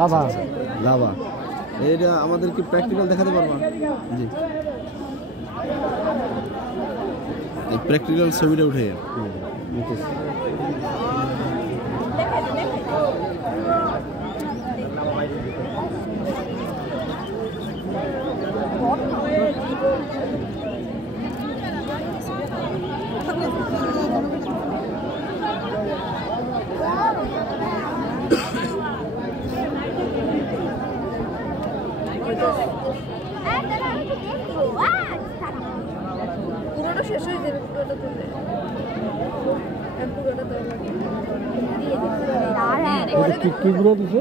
Lava lava. এটা আমাদেরকে practical দেখাতে পারবা? জি, এই প্র্যাকটিক্যাল ছবিটা উঠে পুরোটা শেষ হয়ে যাবে, পুরোটা তুললে পুরোটা কি গুলো দিছে?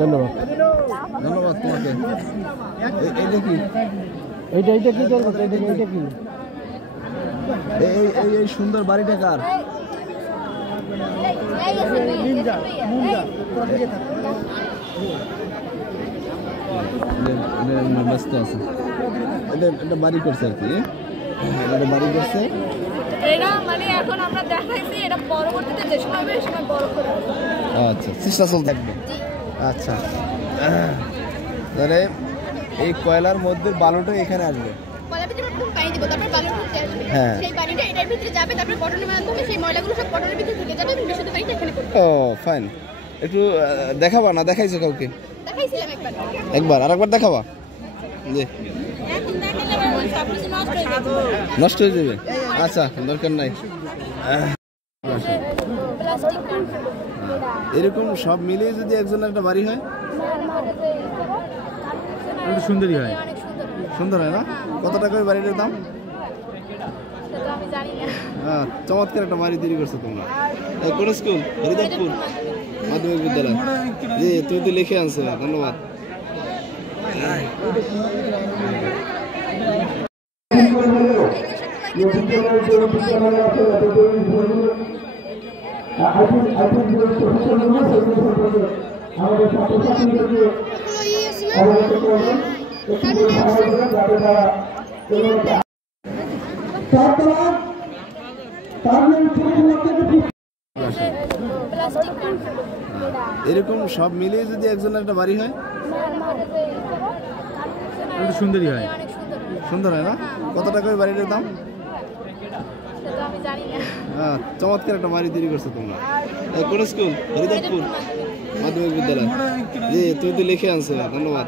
ধন্যবাদ ধন্যবাদ তোমাকে। এইটা কি? এইটা কি ধরবো? এইটা কি? এই সুন্দর বাড়িটা কার? ব্যস্ত আছে, এটা বাড়ি করছে আর কি, এটা বাড়ি করছে। এটা মানে এখন আমরা দেখাইছি, এটা পরবর্তীতে যে সময় হবে সময় বড় করে। আচ্ছা, চেষ্টা চলতে থাকবে। আচ্ছা, তাহলে এই কয়লার মধ্যে বালুটা এখানে আসবে। কয়লার ভিতরে প্রথম পানি দিব, তারপর বালু ঢুকতে আসবে। হ্যাঁ, সেই পানিটা এটার ভিতরে যাবে, তারপর কটনের মাধ্যমে সেই ময়লাগুলো সব কটনের ভিতরে ঢুকে যাবে এবং বিশুদ্ধ পানিটা এখানে পড়বে। ও ফাইন। একটু দেখাবা না? দেখাইছো কাউকে? দেখাইছিলাম একবার। একবার, আরেকবার দেখাবা? জি, এখন দেখাইলে আবার সব কিছু নষ্ট হয়ে যাবে। নষ্ট হয়ে যাবে। আচ্ছা, দরকার নাই। প্লাস্টিক এরকম সব মিলিয়ে যদি একজন একটা বাড়ি হয়, সুন্দরী হয়। অনেক সুন্দর, সুন্দর হয় না? কত টাকা ওই বাড়িটার দাম? সেটা আমি জানি না। হ্যাঁ, চমৎকার একটা বাড়ি তৈরি করছো তোমরা। কোন স্কুল? হরিদাসপুর মাধ্যমিক বিদ্যালয়। জি, তুমি তো লিখে আনছো, ধন্যবাদ। এরকম সব মিলিয়ে যদি একজন একটা বাড়ি হয়, সুন্দরী হয়। অনেক সুন্দর, সুন্দর হয় না? কত টাকা ওই বাড়িটার দাম? সেটা আমি জানি না। হ্যাঁ, চমৎকার একটা বাড়ি তৈরি করছো তোমরা। কোন স্কুল? হরিদাসপুর মাধ্যমিক বিদ্যালয়। জি, তুমি তো লিখে আনছো, ধন্যবাদ।